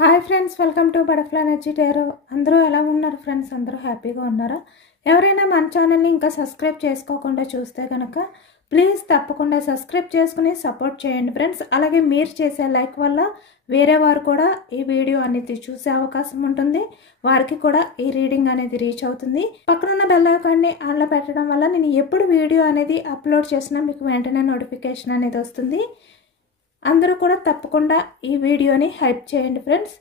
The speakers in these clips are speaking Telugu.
Hi friends, welcome to butterfly energy tarot. అందరూ ఎలా ఉన్నారు ఫ్రెండ్స్? అందరూ హ్యాపీగా ఉన్నారా? ఎవరైనా మన ఛానల్ని ఇంకా సబ్స్క్రైబ్ చేసుకోకుండా చూస్తే కనుక ప్లీజ్ తప్పకుండా సబ్స్క్రైబ్ చేసుకుని సపోర్ట్ చేయండి ఫ్రెండ్స్. అలాగే మీరు చేసే లైక్ వల్ల వేరే వారు కూడా ఈ వీడియో అనేది చూసే అవకాశం ఉంటుంది. వారికి కూడా ఈ రీడింగ్ అనేది రీచ్ అవుతుంది. పక్కనున్న బెల్ ఐకాన్ని ఆన్లో పెట్టడం వల్ల నేను ఎప్పుడు వీడియో అనేది అప్లోడ్ చేసినా మీకు వెంటనే నోటిఫికేషన్ అనేది వస్తుంది. అందరూ కూడా తప్పకుండా ఈ వీడియోని హైప్ చేయండి ఫ్రెండ్స్.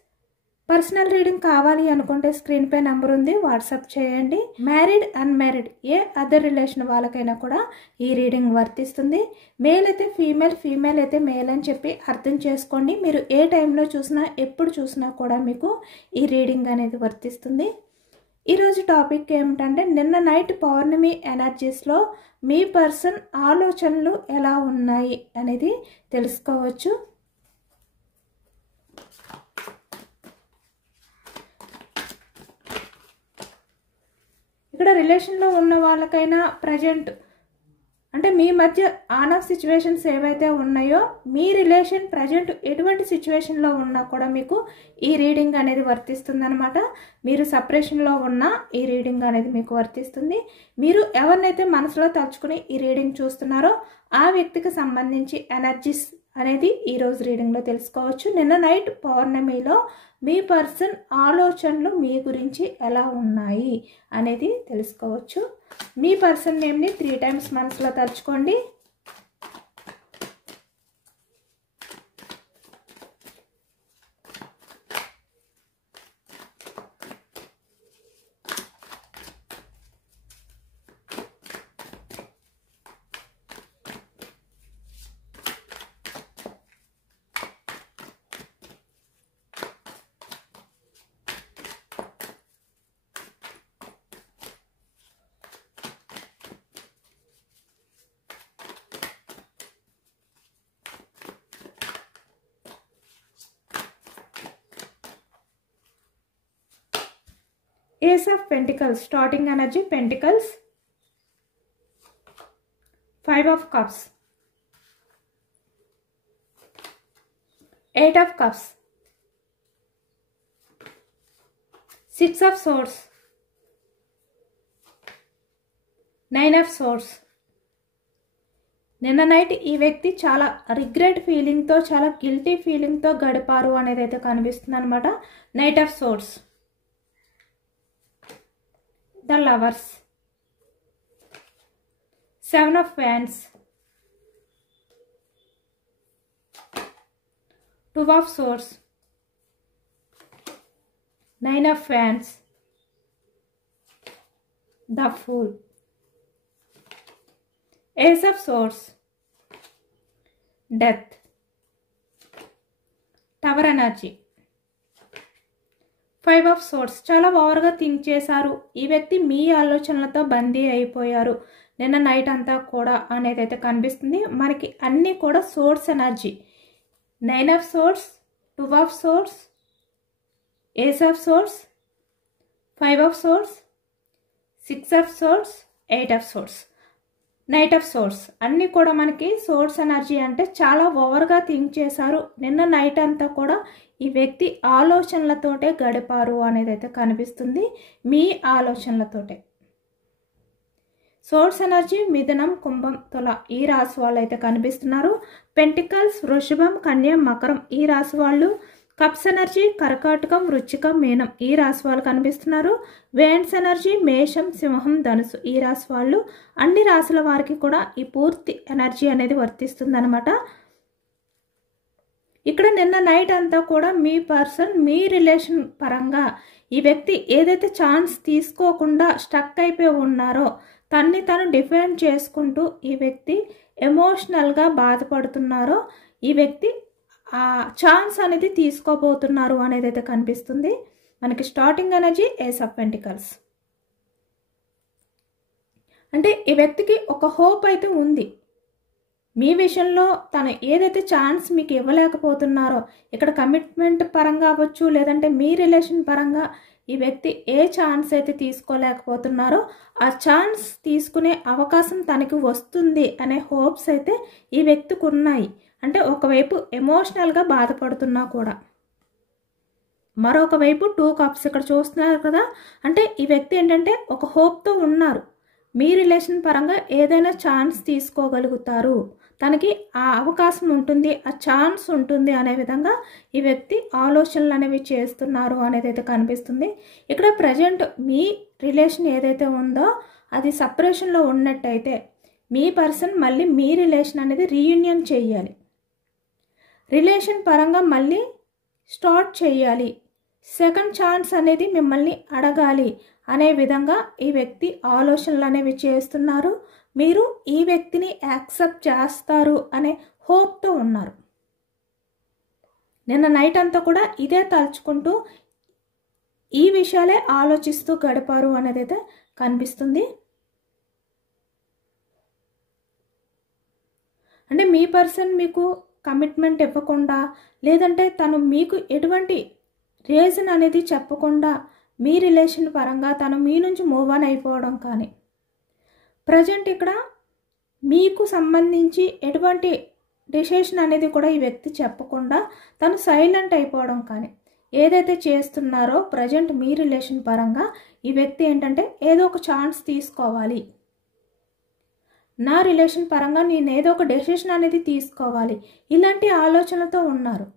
పర్సనల్ రీడింగ్ కావాలి అనుకుంటే స్క్రీన్ పై నెంబర్ ఉంది, వాట్సాప్ చేయండి. మ్యారీడ్ అన్మ్యారీడ్ ఏ అదర్ రిలేషన్ వాళ్ళకైనా కూడా ఈ రీడింగ్ వర్తిస్తుంది. మేల్ అయితే ఫీమేల్, ఫీమేల్ అయితే మేల్ అని చెప్పి అర్థం చేసుకోండి. మీరు ఏ టైంలో చూసినా ఎప్పుడు చూసినా కూడా మీకు ఈ రీడింగ్ అనేది వర్తిస్తుంది. ఈరోజు టాపిక్ ఏమిటంటే, నిన్న నైట్ పౌర్ణమి ఎనర్జీస్లో మీ పర్సన్ ఆలోచనలు ఎలా ఉన్నాయి అనేది తెలుసుకోవచ్చు. ఇక్కడ రిలేషన్లో ఉన్న వాళ్ళకైనా ప్రజెంట్ అంటే మీ మధ్య ఆన్ ఆఫ్ సిచ్యువేషన్స్ ఏవైతే ఉన్నాయో, మీ రిలేషన్ ప్రజెంట్ ఎటువంటి సిచ్యువేషన్లో ఉన్నా కూడా మీకు ఈ రీడింగ్ అనేది వర్తిస్తుంది అనమాట. మీరు సపరేషన్లో ఉన్నా ఈ రీడింగ్ అనేది మీకు వర్తిస్తుంది. మీరు ఎవరినైతే మనసులో తలుచుకుని ఈ రీడింగ్ చూస్తున్నారో ఆ వ్యక్తికి సంబంధించి ఎనర్జీస్ అనేది ఈరోజు రీడింగ్లో తెలుసుకోవచ్చు. నిన్న నైట్ పౌర్ణమిలో మీ పర్సన్ ఆలోచనలు మీ గురించి ఎలా ఉన్నాయి అనేది తెలుసుకోవచ్చు. మీ పర్సన్ నేమ్ని 3 times మనసులో తలుచుకోండి. Ace of Pentacles, starting energy, Pentacles, 5 of Cups, 8 of Cups, 6 of Swords, 9 of Swords. నిన్న నైట్ ఈ వ్యక్తి చాలా రిగ్రెట్ ఫీలింగ్తో, చాలా గిల్టీ ఫీలింగ్తో గడిపారు అనేది అయితే కనిపిస్తుంది అనమాట. Knight of swords, The Lovers, 7 of Wands, 2 of Swords, 9 of Wands, The Fool, Ace of Swords, Death, Tower Energy, 5 of Swords. చాలా ఓవర్గా థింక్ చేశారు. ఈ వ్యక్తి మీ ఆలోచనలతో బందీ అయిపోయారు నిన్న నైట్ అంతా కూడా అనేది అయితే కనిపిస్తుంది. మనకి అన్నీ కూడా source energy. 9 of Swords, 2 of Swords, Ace of Swords, 5 of Swords, 6 of Swords, 8 of Swords, knight of swords. అన్నీ కూడా మనకి సోర్స్ ఎనర్జీ అంటే చాలా ఓవర్గా థింక్ చేశారు నిన్న నైట్ అంతా కూడా ఈ వ్యక్తి ఆలోచనలతోటే గడిపారు అనేది అయితే కనిపిస్తుంది. మీ ఆలోచనలతోటే. సోర్స్ ఎనర్జీ మిథునం, కుంభం, తుల ఈ రాశి వాళ్ళు అయితే కనిపిస్తున్నారు. పెంటికల్స్, వృషభం, కన్య, మకరం ఈ రాశి వాళ్ళు. కప్స్ ఎనర్జీ కర్కాటకం, వృశ్చికం, మీనం ఈ రాశి వాళ్ళు కనిపిస్తున్నారు. వేన్స్ ఎనర్జీ మేషం, సింహం, ధనుసు ఈ రాశి వాళ్ళు. అన్ని రాశుల వారికి కూడా ఈ పూర్తి ఎనర్జీ అనేది వర్తిస్తుంది అనమాట. ఇక్కడ నిన్న నైట్ అంతా కూడా మీ పర్సన్ మీ రిలేషన్ పరంగా ఈ వ్యక్తి ఏదైతే ఛాన్స్ తీసుకోకుండా స్టక్ అయిపోయి ఉన్నారో తన్ని తను డిఫెండ్ చేసుకుంటూ ఈ వ్యక్తి ఎమోషనల్గా బాధపడుతున్నారో ఈ వ్యక్తి ఆ ఛాన్స్ అనేది తీసుకోబోతున్నారు అనేది అయితే కనిపిస్తుంది. మనకి starting energy ace of pentacles. అంటే ఈ వ్యక్తికి ఒక హోప్ అయితే ఉంది. మీ విషయంలో తను ఏదైతే ఛాన్స్ మీకు ఇవ్వలేకపోతున్నారో, ఇక్కడ కమిట్మెంట్ పరంగా అవ్వచ్చు, లేదంటే మీ రిలేషన్ పరంగా ఈ వ్యక్తి ఏ ఛాన్స్ అయితే తీసుకోలేకపోతున్నారో ఆ ఛాన్స్ తీసుకునే అవకాశం తనకి వస్తుంది అనే హోప్స్ అయితే ఈ వ్యక్తికి ఉన్నాయి. అంటే ఒకవైపు ఎమోషనల్గా బాధపడుతున్నా కూడా మరొక వైపు 2 కప్స్ ఇక్కడ చూస్తున్నారు కదా. అంటే ఈ వ్యక్తి ఏంటంటే ఒక హోప్తో ఉన్నారు, మీ రిలేషన్ పరంగా ఏదైనా ఛాన్స్ తీసుకోగలుగుతారు, తనకి ఆ అవకాశం ఉంటుంది, ఆ ఛాన్స్ ఉంటుంది అనే విధంగా ఈ వ్యక్తి ఆలోచనలు అనేవి చేస్తున్నారు అనేది అయితే కనిపిస్తుంది. ఇక్కడ ప్రజెంట్ మీ రిలేషన్ ఏదైతే ఉందో అది సపరేషన్లో ఉన్నట్టయితే మీ పర్సన్ మళ్ళీ మీ రిలేషన్ అనేది రీయూనియన్ చేయాలి, రిలేషన్ పరంగా మళ్ళీ స్టార్ట్ చేయాలి, సెకండ్ ఛాన్స్ అనేది మిమ్మల్ని అడగాలి అనే విధంగా ఈ వ్యక్తి ఆలోచనలు అనేవి చేస్తున్నారు. మీరు ఈ వ్యక్తిని యాక్సెప్ట్ చేస్తారు అనే హోప్తో ఉన్నారు. నిన్న నైట్ అంతా కూడా ఇదే తలుచుకుంటూ ఈ విషయాలే ఆలోచిస్తూ గడిపారు అనేది అయితే కనిపిస్తుంది. అంటే మీ పర్సన్ మీకు కమిట్మెంట్ ఇవ్వకుండా, లేదంటే తను మీకు ఎటువంటి రీజన్ అనేది చెప్పకుండా మీ రిలేషన్ పరంగా తను మీ నుంచి మూవ్ ఆన్ అయిపోవడం కానీ, ప్రజెంట్ ఇక్కడ మీకు సంబంధించి ఎటువంటి డిసిషన్ అనేది కూడా ఈ వ్యక్తి చెప్పకుండా తను సైలెంట్ అయిపోవడం కానీ ఏదైతే చేస్తున్నారో ప్రజెంట్ మీ రిలేషన్ పరంగా ఈ వ్యక్తి ఏంటంటే ఏదో ఒక ఛాన్స్ తీసుకోవాలి, నా రిలేషన్ పరంగా నేను ఏదో ఒక డెసిషన్ అనేది తీసుకోవాలి, ఇలాంటి ఆలోచనలతో ఉన్నారు.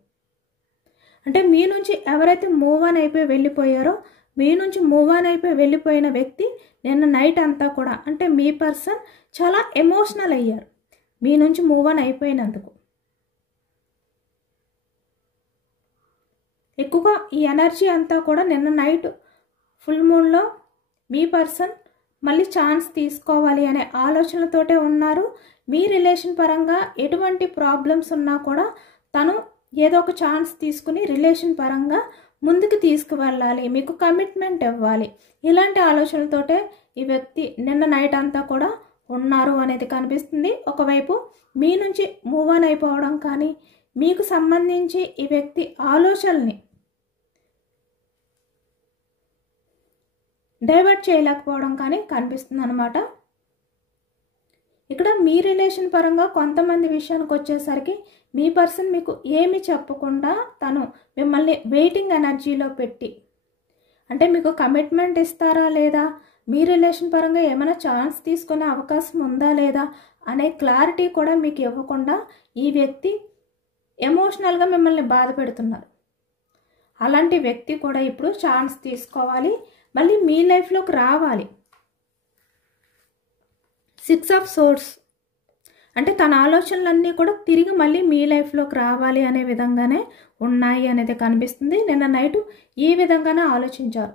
అంటే మీ నుంచి ఎవరైతే మూవ్ ఆన్ అయిపోయి వెళ్ళిపోయారో, మీ నుంచి మూవ్ ఆన్ అయిపోయి వెళ్ళిపోయిన వ్యక్తి నిన్న నైట్ అంతా కూడా అంటే మీ పర్సన్ చాలా ఎమోషనల్ అయ్యారు మీ నుంచి మూవ్ ఆన్ అయిపోయినందుకు. ఎక్కువగా ఈ ఎనర్జీ అంతా కూడా నిన్న నైట్ ఫుల్ మూన్లో మీ పర్సన్ మళ్ళీ ఛాన్స్ తీసుకోవాలి అనే ఆలోచనలతోటే ఉన్నారు. మీ రిలేషన్ పరంగా ఎటువంటి ప్రాబ్లమ్స్ ఉన్నా కూడా తను ఏదో ఒక ఛాన్స్ తీసుకుని రిలేషన్ పరంగా ముందుకు తీసుకువెళ్ళాలి, మీకు కమిట్మెంట్ ఇవ్వాలి, ఇలాంటి ఆలోచనలతోటే ఈ వ్యక్తి నిన్న నైట్ అంతా కూడా ఉన్నారు అనేది కనిపిస్తుంది. ఒకవైపు మీ నుంచి మూవ్ ఆన్ అయిపోవడం కానీ, మీకు సంబంధించి ఈ వ్యక్తి ఆలోచనల్ని డైవర్ట్ చేయలేకపోవడం కానీ కనిపిస్తుంది అన్నమాట. ఇక్కడ మీ రిలేషన్ పరంగా కొంతమంది విషయానికి వచ్చేసరికి మీ పర్సన్ మీకు ఏమి చెప్పకుండా తను మిమ్మల్ని వెయిటింగ్ ఎనర్జీలో పెట్టి, అంటే మీకు కమిట్మెంట్ ఇస్తారా లేదా, మీ రిలేషన్ పరంగా ఏమైనా ఛాన్స్ తీసుకునే అవకాశం ఉందా లేదా అనే క్లారిటీ కూడా మీకు ఇవ్వకుండా ఈ వ్యక్తి ఎమోషనల్గా మిమ్మల్ని బాధ పెడుతున్నారు. అలాంటి వ్యక్తి కూడా ఇప్పుడు ఛాన్స్ తీసుకోవాలి, మళ్ళీ మీ లైఫ్లోకి రావాలి. 6 ఆఫ్ సోర్స్ అంటే తన ఆలోచనలన్నీ కూడా తిరిగి మళ్ళీ మీ లైఫ్లోకి రావాలి అనే విధంగానే ఉన్నాయి అనేది కనిపిస్తుంది. నిన్న నైట్ ఈ విధంగానే ఆలోచించారు,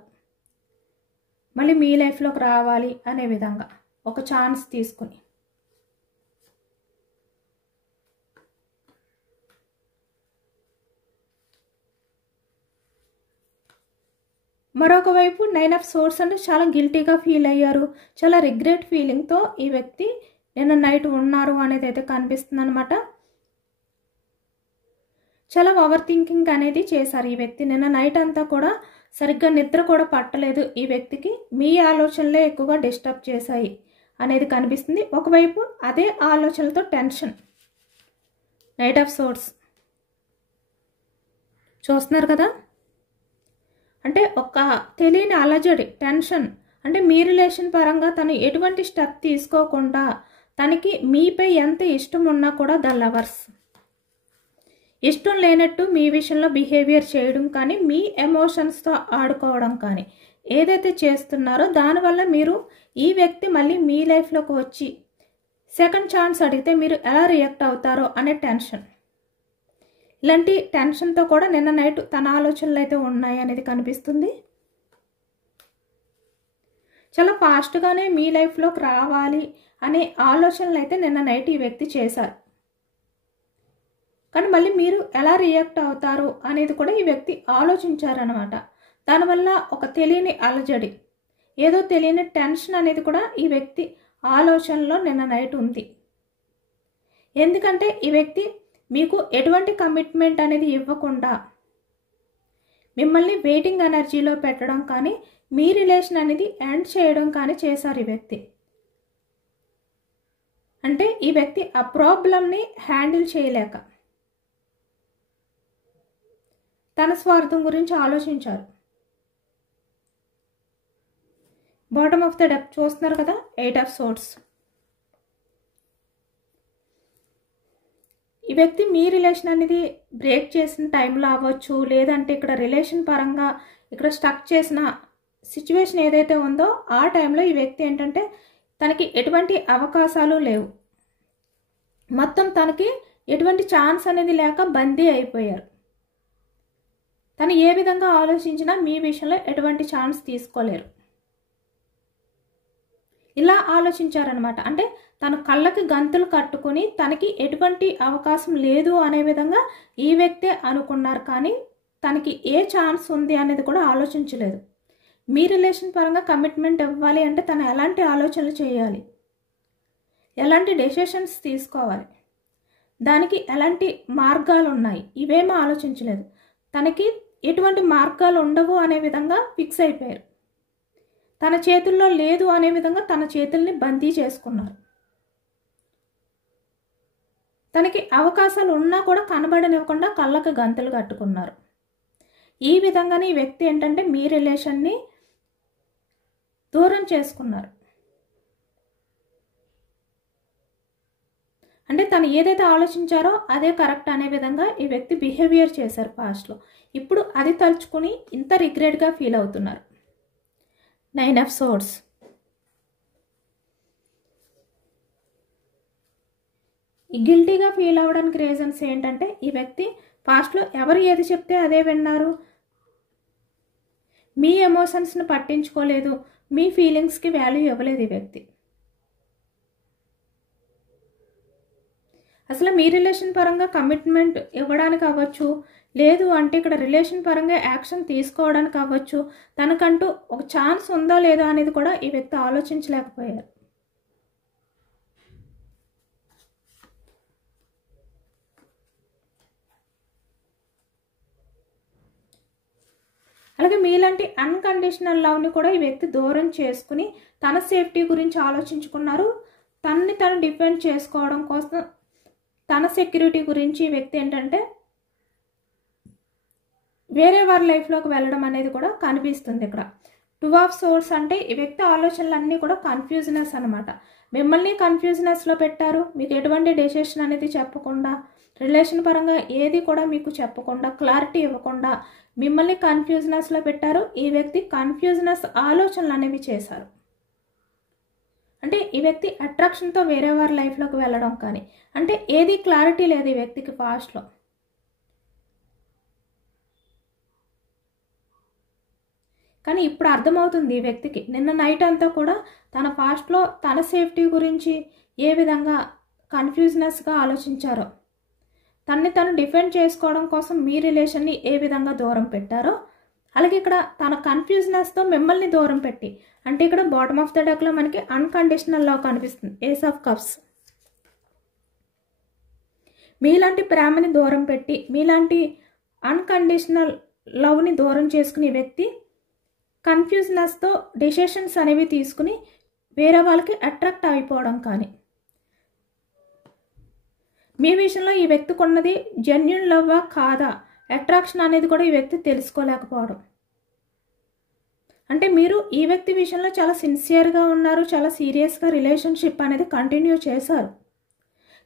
మళ్ళీ మీ లైఫ్లోకి రావాలి అనే విధంగా ఒక ఛాన్స్ తీసుకుని. మరొక వైపు 9 ఆఫ్ సోర్స్ అంటే చాలా గిల్టీగా ఫీల్ అయ్యారు, చాలా రిగ్రెట్ ఫీలింగ్తో ఈ వ్యక్తి నిన్న నైట్ ఉన్నారు అనేది అయితే కనిపిస్తుంది అనమాట. చాలా ఓవర్ థింకింగ్ అనేది చేశారు ఈ వ్యక్తి. నిన్న నైట్ అంతా కూడా సరిగ్గా నిద్ర కూడా పట్టలేదు ఈ వ్యక్తికి, మీ ఆలోచనలే ఎక్కువగా డిస్టర్బ్ చేశాయి అనేది కనిపిస్తుంది. ఒకవైపు అదే ఆలోచనలతో టెన్షన్, నైట్ ఆఫ్ సోర్స్ చూస్తున్నారు కదా. అంటే ఒక తెలియని అలజడి, టెన్షన్, అంటే మీ రిలేషన్ పరంగా తను ఎటువంటి స్టెప్ తీసుకోకుండా తనకి మీపై ఎంత ఇష్టం ఉన్నా కూడా ద లవర్స్ ఇష్టం లేనట్టు మీ విషయంలో బిహేవియర్ చేయడం కానీ, మీ ఎమోషన్స్తో ఆడుకోవడం కానీ ఏదైతే చేస్తున్నారో దానివల్ల మీరు ఈ వ్యక్తి మళ్ళీ మీ లైఫ్లోకి వచ్చి సెకండ్ ఛాన్స్ అడిగితే మీరు ఎలా రియాక్ట్ అవుతారో అనే టెన్షన్, ఇలాంటి టెన్షన్తో కూడా నిన్న నైట్ తన ఆలోచనలు అయితే ఉన్నాయి అనేది కనిపిస్తుంది. చాలా ఫాస్ట్గానే మీ లైఫ్లోకి రావాలి అనే ఆలోచనలు అయితే నిన్న నైట్ ఈ వ్యక్తి చేశారు, కానీ మళ్ళీ మీరు ఎలా రియాక్ట్ అవుతారు అనేది కూడా ఈ వ్యక్తి ఆలోచించారనమాట. దానివల్ల ఒక తెలియని అలజడి, ఏదో తెలియని టెన్షన్ అనేది కూడా ఈ వ్యక్తి ఆలోచనలో నిన్న నైట్ ఉంది. ఎందుకంటే ఈ వ్యక్తి మీకు ఎటువంటి కమిట్మెంట్ అనేది ఇవ్వకుండా మిమ్మల్ని వెయిటింగ్ ఎనర్జీలో పెట్టడం కానీ, మీ రిలేషన్ అనేది ఎండ్ చేయడం కానీ చేశారు ఈ వ్యక్తి. అంటే ఈ వ్యక్తి ఆ ప్రాబ్లంని హ్యాండిల్ చేయలేక తన స్వార్థం గురించి ఆలోచించారు. బాటమ్ ఆఫ్ ద డెక్ చూస్తున్నారు కదా, 8 ఆఫ్ సోర్డ్స్. ఈ వ్యక్తి మీ రిలేషన్ అనేది బ్రేక్ చేసిన టైంలో అవ్వచ్చు, లేదంటే ఇక్కడ రిలేషన్ పరంగా ఇక్కడ స్టక్ చేసిన సిచ్యువేషన్ ఏదైతే ఉందో ఆ టైంలో ఈ వ్యక్తి ఏంటంటే తనకి ఎటువంటి అవకాశాలు లేవు, మొత్తం తనకి ఎటువంటి ఛాన్స్ అనేది లేక బందీ అయిపోయారు. తను ఏ విధంగా ఆలోచించినా మీ విషయంలో ఎటువంటి ఛాన్స్ తీసుకోలేరు. ఇలా ఆలోచించారనమాట. అంటే తన కళ్ళకి గంతులు కట్టుకుని తనకి ఎటువంటి అవకాశం లేదు అనే విధంగా ఈ వ్యక్తే అనుకున్నారు, కానీ తనకి ఏ ఛాన్స్ ఉంది అనేది కూడా ఆలోచించలేదు. మీ రిలేషన్ పరంగా కమిట్మెంట్ ఇవ్వాలి అంటే తను ఎలాంటి ఆలోచనలు చేయాలి, ఎలాంటి డెసిషన్స్ తీసుకోవాలి, దానికి ఎలాంటి మార్గాలు ఉన్నాయి, ఇవేమీ ఆలోచించలేదు. తనకి ఎటువంటి మార్గాలు ఉండవు అనే విధంగా ఫిక్స్ అయిపోయారు. తన చేతుల్లో లేదు అనే విధంగా తన చేతుల్ని బందీ చేసుకున్నారు. తనకి అవకాశాలు ఉన్నా కూడా కనబడనివ్వకుండా కళ్ళకి గంతులు కట్టుకున్నారు. ఈ విధంగానే ఈ వ్యక్తి ఏంటంటే మీ రిలేషన్ని దూరం చేసుకున్నారు. అంటే తను ఏదైతే ఆలోచించారో అదే కరెక్ట్ అనే విధంగా ఈ వ్యక్తి బిహేవియర్ చేశారు పాస్ట్లో. ఇప్పుడు అది తలుచుకుని ఇంత రిగ్రెట్గా ఫీల్ అవుతున్నారు. 9 ఆఫ్ సోర్డ్స్. ఈ గిల్టీగా ఫీల్ అవ్వడానికి రీజన్స్ ఏంటంటే ఈ వ్యక్తి పాస్ట్లో ఎవరు ఏది చెప్తే అదే విన్నారు, మీ ఎమోషన్స్ని పట్టించుకోలేదు, మీ ఫీలింగ్స్కి వాల్యూ ఇవ్వలేదు ఈ వ్యక్తి. అసలు మీ రిలేషన్ పరంగా కమిట్మెంట్ ఇవ్వడానికి అవ్వచ్చు, లేదు అంటే ఇక్కడ రిలేషన్ పరంగా యాక్షన్ తీసుకోవడానికి అవ్వచ్చు, తనకంటూ ఒక ఛాన్స్ ఉందో లేదో అనేది కూడా ఈ వ్యక్తి ఆలోచించలేకపోయారు. అలాగే మీలాంటి అన్కండిషనల్ లవ్ని కూడా ఈ వ్యక్తి దూరం చేసుకుని తన సేఫ్టీ గురించి ఆలోచించుకున్నారు. తనని తను డిఫెండ్ చేసుకోవడం కోసం తన సెక్యూరిటీ గురించి ఈ వ్యక్తి ఏంటంటే వేరే వారి లైఫ్లోకి వెళ్ళడం అనేది కూడా కనిపిస్తుంది. ఇక్కడ 2 ఆఫ్ సోర్డ్స్ అంటే ఈ వ్యక్తి ఆలోచనలన్నీ కూడా కన్ఫ్యూజనెస్ అనమాట. మిమ్మల్ని కన్ఫ్యూజనెస్లో పెట్టారు. మీకు ఎటువంటి డెసిషన్ అనేది చెప్పకుండా, రిలేషన్ పరంగా ఏది కూడా మీకు చెప్పకుండా, క్లారిటీ ఇవ్వకుండా మిమ్మల్ని కన్ఫ్యూజనెస్లో పెట్టారు. ఈ వ్యక్తి కన్ఫ్యూజనెస్ ఆలోచనలు అనేవి చేశారు. అంటే ఈ వ్యక్తి అట్రాక్షన్తో వేరే వారి లైఫ్లోకి వెళ్ళడం కానీ, అంటే ఏది క్లారిటీ లేదు ఈ వ్యక్తికి పాస్ట్లో. కానీ ఇప్పుడు అర్థమవుతుంది ఈ వ్యక్తికి. నిన్న నైట్ అంతా కూడా తన పాస్ట్లో తన సేఫ్టీ గురించి ఏ విధంగా కన్ఫ్యూజనెస్గా ఆలోచించారో, తనని తను డిఫెండ్ చేసుకోవడం కోసం మీ రిలేషన్ని ఏ విధంగా దూరం పెట్టారో, అలాగే ఇక్కడ తన కన్ఫ్యూజనెస్తో మిమ్మల్ని దూరం పెట్టి, అంటే ఇక్కడ బాటమ్ ఆఫ్ ద డెక్లో మనకి అన్కండిషనల్ లవ్ కనిపిస్తుంది, ఏస్ ఆఫ్ కప్స్. మీలాంటి ప్రేమని దూరం పెట్టి, మీలాంటి అన్కండిషనల్ లవ్ని దూరం చేసుకునే వ్యక్తి కన్ఫ్యూజనెస్తో డెసిషన్స్ అనేవి తీసుకుని వేరే వాళ్ళకి అట్రాక్ట్ అయిపోవడం కానీ, మీ విషయంలో ఈ వ్యక్తికి ఉన్నది జెన్యూన్ లవ్వా కాదా, అట్రాక్షన్ అనేది కూడా ఈ వ్యక్తి తెలుసుకోలేకపోవడం. అంటే మీరు ఈ వ్యక్తి విషయంలో చాలా సిన్సియర్గా ఉన్నారు, చాలా సీరియస్గా రిలేషన్షిప్ అనేది కంటిన్యూ చేశారు,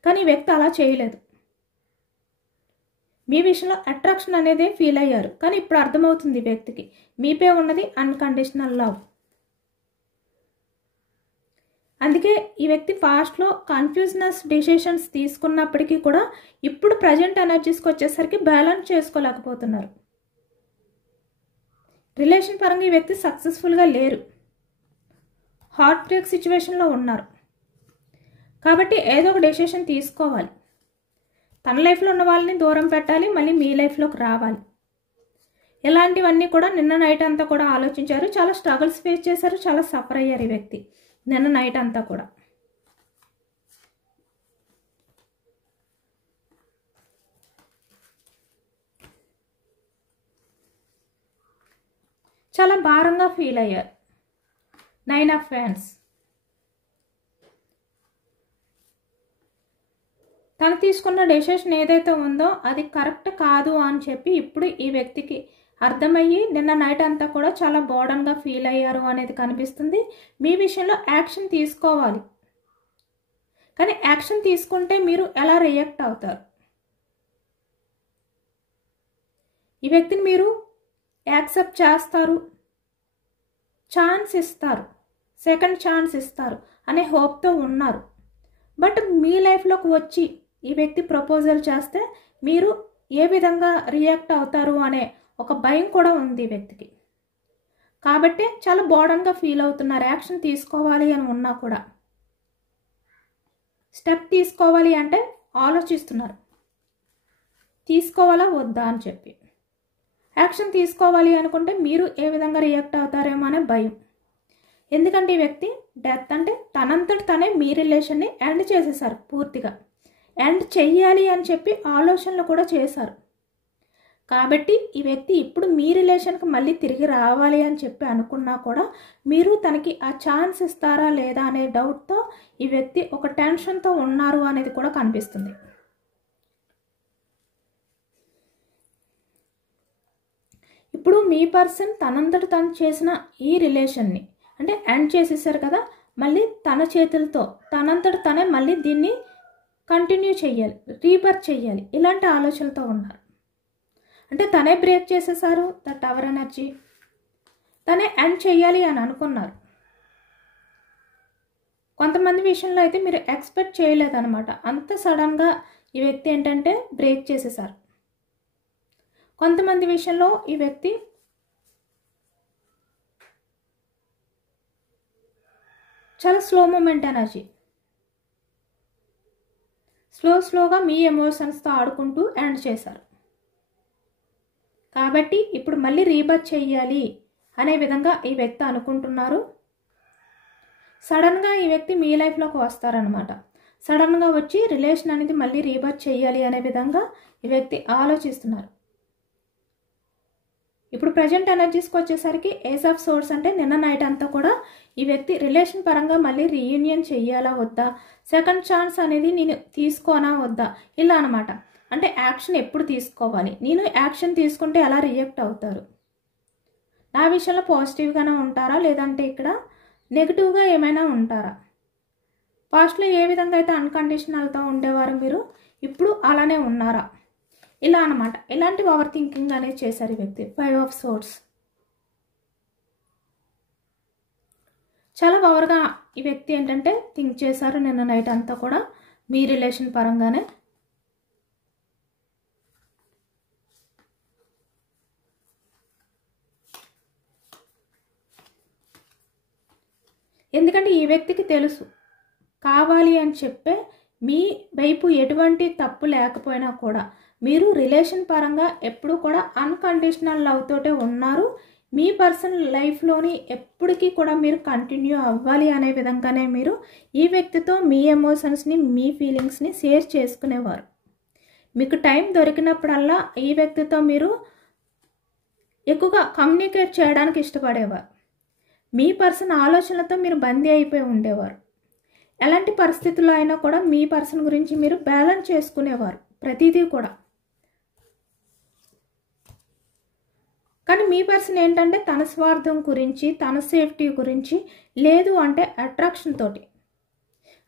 కానీ ఈ వ్యక్తి అలా చేయలేదు. మీ విషయంలో అట్రాక్షన్ అనేది ఫీల్ అయ్యారు, కానీ ఇప్పుడు అర్థమవుతుంది ఈ వ్యక్తికి మీపై ఉన్నది అన్కండిషనల్ లవ్. అందుకే ఈ వ్యక్తి పాస్ట్లో కన్ఫ్యూజనెస్ డెసిషన్స్ తీసుకున్నప్పటికీ కూడా ఇప్పుడు ప్రజెంట్ ఎనర్జీస్కి వచ్చేసరికి బ్యాలెన్స్ చేసుకోలేకపోతున్నారు. రిలేషన్ పరంగా ఈ వ్యక్తి సక్సెస్ఫుల్గా లేరు, హార్ట్ బ్రేక్ సిచ్యువేషన్లో ఉన్నారు. కాబట్టి ఏదో ఒక డెసిషన్ తీసుకోవాలి. తన లైఫ్లో ఉన్న వాళ్ళని దూరం పెట్టాలి, మళ్ళీ మీ లైఫ్లోకి రావాలి. ఇలాంటివన్నీ కూడా నిన్న నైట్ అంతా కూడా ఆలోచించారు. చాలా స్ట్రగుల్స్ ఫేస్ చేశారు, చాలా సఫర్ అయ్యారు ఈ వ్యక్తి నిన్న నైట్ అంతా కూడా. చాలా భారంగా ఫీల్ అయ్యారు. 9 ఆఫ్ ఫ్యాన్స్. తను తీసుకున్న డెసిషన్ ఏదైతే ఉందో అది కరెక్ట్ కాదు అని చెప్పి ఇప్పుడు ఈ వ్యక్తికి అర్థమయ్యి నిన్న నైట్ అంతా కూడా చాలా బోర్డన్గా ఫీల్ అయ్యారు అనేది కనిపిస్తుంది. మీ విషయంలో యాక్షన్ తీసుకోవాలి, కానీ యాక్షన్ తీసుకుంటే మీరు ఎలా రియాక్ట్ అవుతారు? ఈ వ్యక్తిని మీరు యాక్సెప్ట్ చేస్తారు, ఛాన్స్ ఇస్తారు, సెకండ్ ఛాన్స్ ఇస్తారు అనే హోప్తో ఉన్నారు. బట్ మీ లైఫ్లోకి వచ్చి ఈ వ్యక్తి ప్రపోజల్ చేస్తే మీరు ఏ విధంగా రియాక్ట్ అవుతారు అనే ఒక భయం కూడా ఉంది ఈ వ్యక్తికి. కాబట్టి చాలా బోర్డన్గా ఫీల్ అవుతున్నారు. యాక్షన్ తీసుకోవాలి అని ఉన్నా కూడా, స్టెప్ తీసుకోవాలి అంటే ఆలోచిస్తున్నారు, తీసుకోవాలా వద్దా అని చెప్పి. యాక్షన్ తీసుకోవాలి అనుకుంటే మీరు ఏ విధంగా రియాక్ట్ అవుతారేమో అనే భయం. ఎందుకంటే ఈ వ్యక్తి డెత్ అంటే తనంతటి తనే మీ రిలేషన్ని ఎండ్ చేసేసారు, పూర్తిగా ఎండ్ చెయ్యాలి అని చెప్పి ఆలోచనలు కూడా చేశారు. కాబట్టి ఈ వ్యక్తి ఇప్పుడు మీ రిలేషన్కి మళ్ళీ తిరిగి రావాలి అని చెప్పి అనుకున్నా కూడా మీరు తనకి ఆ ఛాన్స్ ఇస్తారా లేదా అనే డౌట్తో ఈ వ్యక్తి ఒక టెన్షన్తో ఉన్నారు అనేది కూడా కనిపిస్తుంది. ఇప్పుడు మీ పర్సన్ తనంతటి తను చేసిన ఈ రిలేషన్ని అంటే ఎండ్ చేసేసారు కదా, మళ్ళీ తన చేతులతో తనంతటి తనే మళ్ళీ దీన్ని కంటిన్యూ చేయాలి, రీబర్త్ చేయాలి, ఇలాంటి ఆలోచనలతో ఉన్నారు. అంటే తనే బ్రేక్ చేసేసారు ద టవర్ ఎనర్జీ, తనే ఎండ్ చేయాలి అని అనుకున్నారు. కొంతమంది విషయంలో అయితే మీరు ఎక్స్పెక్ట్ చేయలేదన్నమాట, అంత సడన్గా ఈ వ్యక్తి ఏంటంటే బ్రేక్ చేసేసారు. కొంతమంది విషయంలో ఈ వ్యక్తి చాలా స్లో మూమెంట్ ఎనర్జీ, స్లోగా మీ ఎమోషన్స్తో ఆడుకుంటూ ఎండ్ చేశారు. కాబట్టి ఇప్పుడు మళ్ళీ రీబర్త్ చేయాలి అనే విధంగా ఈ వ్యక్తి అనుకుంటున్నారు. సడన్గా ఈ వ్యక్తి మీ లైఫ్లోకి వస్తారనమాట. సడన్గా వచ్చి రిలేషన్ అనేది మళ్ళీ రీబర్త్ చేయాలి అనే విధంగా ఈ వ్యక్తి ఆలోచిస్తున్నారు. ఇప్పుడు ప్రజెంట్ ఎనర్జీస్కి వచ్చేసరికి ఏస్ ఆఫ్ సోర్స్ అంటే నిన్న నైట్ అంతా కూడా ఈ వ్యక్తి రిలేషన్ పరంగా మళ్ళీ రీయూనియన్ చెయ్యాలా వద్దా, సెకండ్ ఛాన్స్ అనేది నేను తీసుకోనా వద్దా, ఇలా అనమాట. అంటే యాక్షన్ ఎప్పుడు తీసుకోవాలి, నేను యాక్షన్ తీసుకుంటే ఎలా రియాక్ట్ అవుతారు, నా విషయంలో పాజిటివ్గానే ఉంటారా లేదంటే ఇక్కడ నెగిటివ్గా ఏమైనా ఉంటారా, పాస్ట్లో ఏ విధంగా అయితే అన్కండిషనల్తో ఉండేవారు మీరు ఇప్పుడు అలానే ఉన్నారా, ఇలా అనమాట. ఇలాంటి ఓవర్ థింకింగ్ అనేది చేశారు ఈ వ్యక్తి. 5 ఆఫ్ సోర్డ్స్ చాలా ఓవర్గా ఈ వ్యక్తి ఏంటంటే థింక్ చేశారు నిన్న నైట్ అంతా కూడా మీ రిలేషన్ పరంగానే. ఎందుకంటే ఈ వ్యక్తికి తెలుసు కావాలి అని చెప్పే మీ వైపు ఎటువంటి తప్పు లేకపోయినా కూడా మీరు రిలేషన్ పరంగా ఎప్పుడు కూడా అన్కండిషనల్ లవ్ తోటే ఉన్నారు. మీ పర్సన్ లైఫ్లోని ఎప్పటికీ కూడా మీరు కంటిన్యూ అవ్వాలి అనే విధంగానే మీరు ఈ వ్యక్తితో మీ ఎమోషన్స్ని మీ ఫీలింగ్స్ని షేర్ చేసుకునేవారు. మీకు టైం దొరికినప్పుడల్లా ఈ వ్యక్తితో మీరు ఎక్కువగా కమ్యూనికేట్ చేయడానికి ఇష్టపడేవారు. మీ పర్సన్ ఆలోచనలతో మీరు బందీ అయిపోయి ఉండేవారు. ఎలాంటి పరిస్థితుల్లో అయినా కూడా మీ పర్సన్ గురించి మీరు బ్యాలెన్స్ చేసుకునేవారు ప్రతిదీ కూడా. కానీ మీ పర్సన్ ఏంటంటే తన స్వార్థం గురించి, తన సేఫ్టీ గురించి, లేదు అంటే అట్రాక్షన్ తోటి,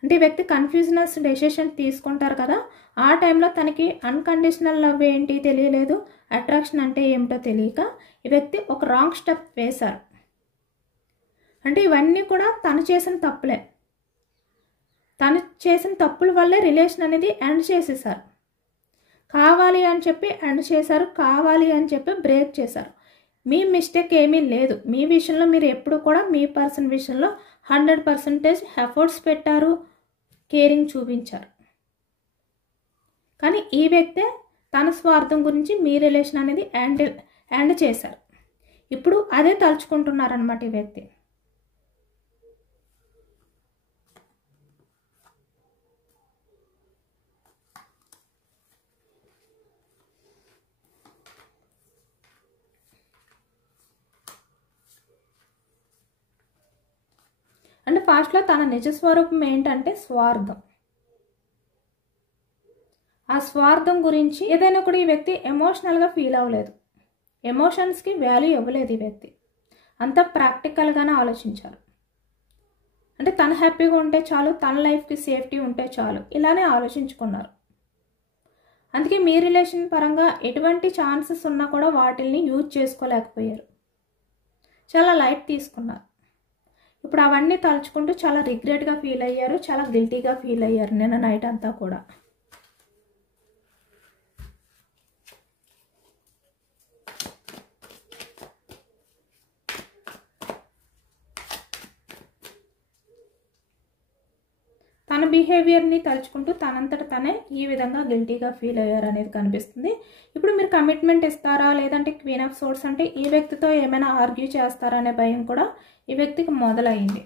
అంటే ఈ వ్యక్తి కన్ఫ్యూజనస్ డెసిషన్ తీసుకుంటారు కదా, ఆ టైంలో తనకి అన్కండిషనల్ లవ్ ఏంటి తెలియలేదు, అట్రాక్షన్ అంటే ఏమిటో తెలియక ఈ వ్యక్తి ఒక రాంగ్ స్టెప్ వేశారు. అంటే ఇవన్నీ కూడా తను చేసిన తప్పులే, తను చేసిన తప్పుల వల్లే రిలేషన్ అనేది ఎండ్ చేసేసారు. కావాలి అని చెప్పి ఎండ్ చేశారు, కావాలి అని చెప్పి బ్రేక్ చేశారు. మీ మిస్టేక్ ఏమీ లేదు. మీ విషయంలో మీరు ఎప్పుడు కూడా మీ పర్సన్ విషయంలో 100% ఎఫర్ట్స్ పెట్టారు, కేరింగ్ చూపించారు. కానీ ఈ వ్యక్తే తన స్వార్థం గురించి మీ రిలేషన్ అనేది ఎండ్ చేశారు. ఇప్పుడు అదే తలుచుకుంటున్నారనమాట ఈ వ్యక్తి. అంటే ఫాస్ట్లో తన నిజస్వరూపం ఏంటంటే స్వార్థం. స్వార్థం గురించి ఏదైనా కూడా ఈ వ్యక్తి ఎమోషనల్గా ఫీల్ అవ్వలేదు, ఎమోషన్స్కి వాల్యూ ఇవ్వలేదు. ఈ వ్యక్తి అంతా ప్రాక్టికల్గానే ఆలోచించారు. అంటే తను హ్యాపీగా ఉంటే చాలు, తన లైఫ్కి సేఫ్టీ ఉంటే చాలు, ఇలానే ఆలోచించుకున్నారు. అందుకే మీ రిలేషన్ పరంగా ఎటువంటి ఛాన్సెస్ ఉన్నా కూడా వాటిల్ని యూజ్ చేసుకోలేకపోయారు, చాలా లైట్ తీసుకున్నారు. ఇప్పుడు అవన్నీ తలుచుకుంటూ చాలా రిగ్రెట్గా ఫీల్ అయ్యారు, చాలా గిల్టీగా ఫీల్ అయ్యారు నిన్న నైట్ అంతా కూడా. తన బిహేవియర్ని తలుచుకుంటూ తనంతట తనే ఈ విధంగా గిల్టీగా ఫీల్ అయ్యారు అనేది కనిపిస్తుంది. ఇప్పుడు మీరు కమిట్మెంట్ ఇస్తారా, లేదంటే క్వీన్ ఆఫ్ సోర్స్ అంటే ఈ వ్యక్తితో ఏమైనా ఆర్గ్యూ చేస్తారా అనే భయం కూడా ఈ వ్యక్తికి మొదలైంది.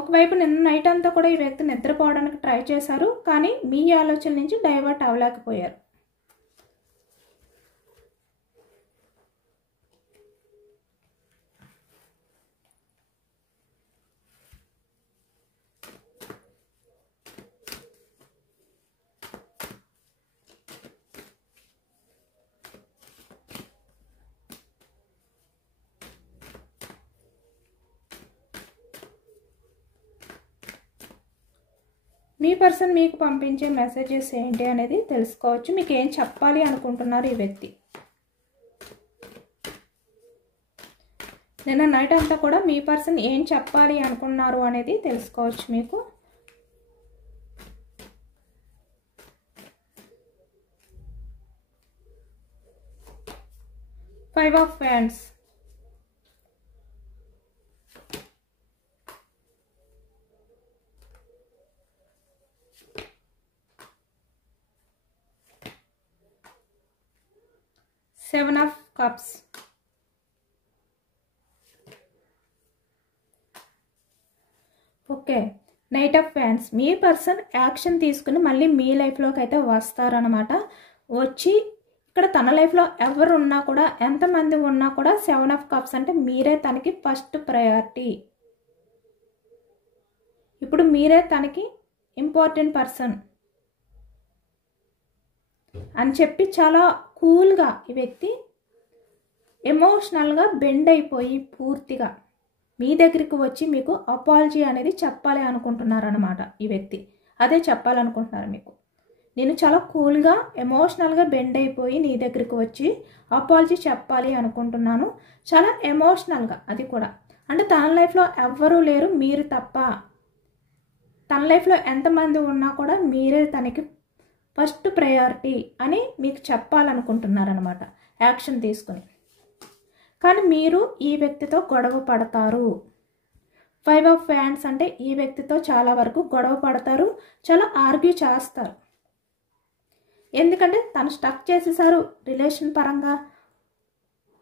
ఒకవైపు నిన్న నైట్ అంతా కూడా ఈ వ్యక్తి నిద్రపోవడానికి ట్రై చేశారు, కానీ మీ ఆలోచన నుంచి డైవర్ట్ అవ్వలేకపోయారు. మీ పర్సన్ మీకు పంపించే మెసేజెస్ ఏంటి అనేది తెలుసుకోవచ్చు. మీకు ఏం చెప్పాలి అనుకుంటున్నారు ఈ వ్యక్తి. నిన్న నైట్ అంతా కూడా మీ పర్సన్ ఏం చెప్పాలి అనుకున్నారు అనేది తెలుసుకోవచ్చు మీకు. Five of wands, seven of cups, okay. Knight of fans. Me person action తీసుకుని మళ్ళీ మీ లైఫ్లోకి అయితే వస్తారనమాట. వచ్చి ఇక్కడ తన లైఫ్లో ఎవరు ఉన్నా కూడా, ఎంతమంది ఉన్నా కూడా, సెవెన్ ఆఫ్ కప్స్ అంటే మీరే తనకి ఫస్ట్ ప్రయారిటీ. ఇప్పుడు మీరే తనకి ఇంపార్టెంట్ పర్సన్ అని చెప్పి చాలా కూల్గా ఈ వ్యక్తి ఎమోషనల్గా బెండ్ అయిపోయి పూర్తిగా మీ దగ్గరికి వచ్చి మీకు అపాలజీ అనేది చెప్పాలి అనుకుంటున్నారనమాట. ఈ వ్యక్తి అదే చెప్పాలనుకుంటున్నారు మీకు. నేను చాలా కూల్గా ఎమోషనల్గా బెండ్ అయిపోయి నీ దగ్గరికి వచ్చి అపాలజీ చెప్పాలి అనుకుంటున్నాను, చాలా ఎమోషనల్గా. అది కూడా అంటే తన లైఫ్లో ఎవ్వరూ లేరు, మీరు తప్ప. తన లైఫ్లో ఎంతమంది ఉన్నా కూడా మీరే తనకి ఫస్ట్ ప్రయారిటీ అని మీకు చెప్పాలనుకుంటున్నారనమాట యాక్షన్ తీసుకుని. కానీ మీరు ఈ వ్యక్తితో గొడవ పడతారు. ఫైవ్ ఆఫ్ వ్యాండ్స్ అంటే ఈ వ్యక్తితో చాలా వరకు గొడవ పడతారు, చాలా ఆర్గ్యూ చేస్తారు. ఎందుకంటే తను స్టక్ చేసేసారు రిలేషన్ పరంగా.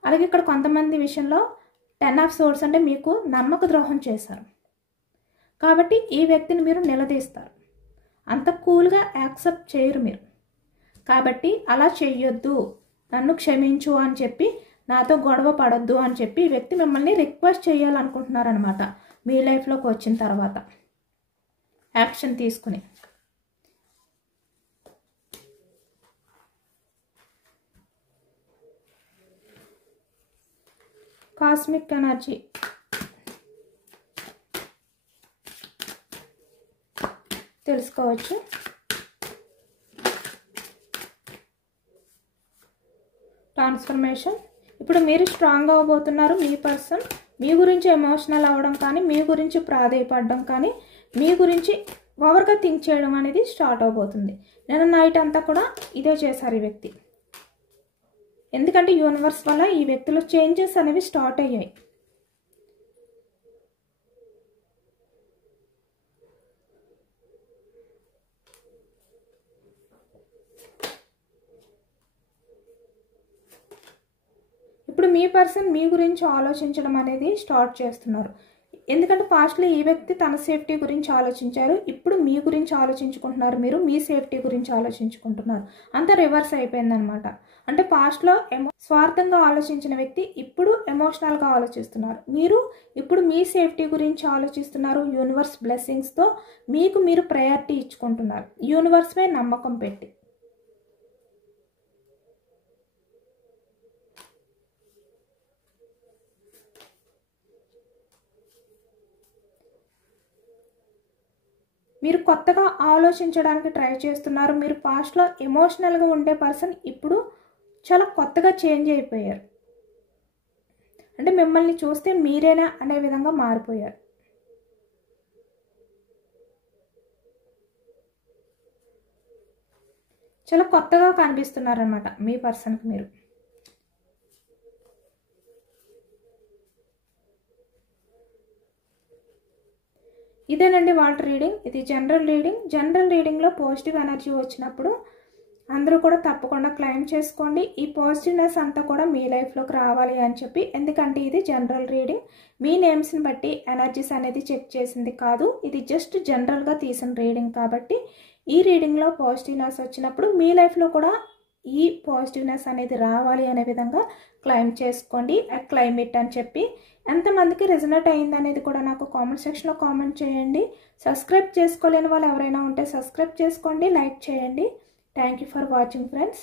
అలాగే ఇక్కడ కొంతమంది విషయంలో 10 ఆఫ్ సోర్స్ అంటే మీకు నమ్మక ద్రోహం చేశారు. కాబట్టి ఈ వ్యక్తిని మీరు నిలదీస్తారు. అంత కూల్గా యాక్సెప్ట్ చేయరు మీరు. కాబట్టి అలా చెయ్యొద్దు, నన్ను క్షమించు అని చెప్పి, నాతో గొడవ పడొద్దు అని చెప్పి ఈ వ్యక్తి మిమ్మల్ని రిక్వెస్ట్ చేయాలనుకుంటున్నారనమాట మీ లైఫ్లోకి వచ్చిన తర్వాత యాక్షన్ తీసుకుని. కాస్మిక్ ఎనర్జీ, తెలుసుకోవచ్చు. ట్రాన్స్ఫర్మేషన్. ఇప్పుడు మీరు స్ట్రాంగ్ అవ్వబోతున్నారు. మీ పర్సన్ మీ గురించి ఎమోషనల్ అవ్వడం కానీ, మీ గురించి ప్రాధేయపడడం కానీ, మీ గురించి ఓవర్గా థింక్ చేయడం అనేది స్టార్ట్ అవబోతుంది. నిన్న నైట్ అంతా కూడా ఇదే చేశారు ఈ వ్యక్తి. ఎందుకంటే యూనివర్స్ వల్ల ఈ వ్యక్తిలో చేంజెస్ అనేవి స్టార్ట్ అయ్యాయి. ఇప్పుడు మీ పర్సన్ మీ గురించి ఆలోచించడం అనేది స్టార్ట్ చేస్తున్నారు. ఎందుకంటే పాస్ట్లో ఈ వ్యక్తి తన సేఫ్టీ గురించి ఆలోచించారు, ఇప్పుడు మీ గురించి ఆలోచించుకుంటున్నారు, మీరు మీ సేఫ్టీ గురించి ఆలోచించుకుంటున్నారు. అంతా రివర్స్ అయిపోయిందనమాట. అంటే పాస్ట్లో స్వార్థంగా ఆలోచించిన వ్యక్తి ఇప్పుడు ఎమోషనల్గా ఆలోచిస్తున్నారు. మీరు ఇప్పుడు మీ సేఫ్టీ గురించి ఆలోచిస్తున్నారు. యూనివర్స్ బ్లెస్సింగ్స్తో మీకు మీరు ప్రయారిటీ ఇచ్చుకుంటున్నారు, యూనివర్స్పై నమ్మకం పెట్టి. మీరు కొత్తగా ఆలోచించడానికి ట్రై చేస్తున్నారు. మీరు పాస్ట్లో ఎమోషనల్గా ఉండే పర్సన్ ఇప్పుడు చాలా కొత్తగా చేంజ్ అయిపోయారు. అంటే మిమ్మల్ని చూస్తే మీరేనా అనే విధంగా మారిపోయారు. చాలా కొత్తగా కనిపిస్తున్నారనమాట మీ పర్సన్కి మీరు. ఇదేనండి వాళ్ళ రీడింగ్. ఇది జనరల్ రీడింగ్. జనరల్ రీడింగ్లో పాజిటివ్ ఎనర్జీ వచ్చినప్పుడు అందరూ కూడా తప్పకుండా క్లెయిమ్ చేసుకోండి. ఈ పాజిటివ్నెస్ అంతా కూడా మీ లైఫ్లోకి రావాలి అని చెప్పి. ఎందుకంటే ఇది జనరల్ రీడింగ్, మీ నేమ్స్ని బట్టి ఎనర్జీస్ అనేది చెక్ చేసింది కాదు. ఇది జస్ట్ జనరల్గా తీసిన రీడింగ్ కాబట్టి ఈ రీడింగ్లో పాజిటివ్నెస్ వచ్చినప్పుడు మీ లైఫ్లో కూడా ఈ పాజిటివ్నెస్ అనేది రావాలి అనే విధంగా క్లెయిమ్ చేసుకోండి. క్లెయిమ్ ఇట్ అని చెప్పి. ఎంతమందికి రెజొనేట్ అయింది అనేది కూడా నాకు కామెంట్ సెక్షన్లో కామెంట్ చేయండి. సబ్స్క్రైబ్ చేసుకోలేని వాళ్ళు ఎవరైనా ఉంటే సబ్స్క్రైబ్ చేసుకోండి, లైక్ చేయండి. Thank you for watching friends.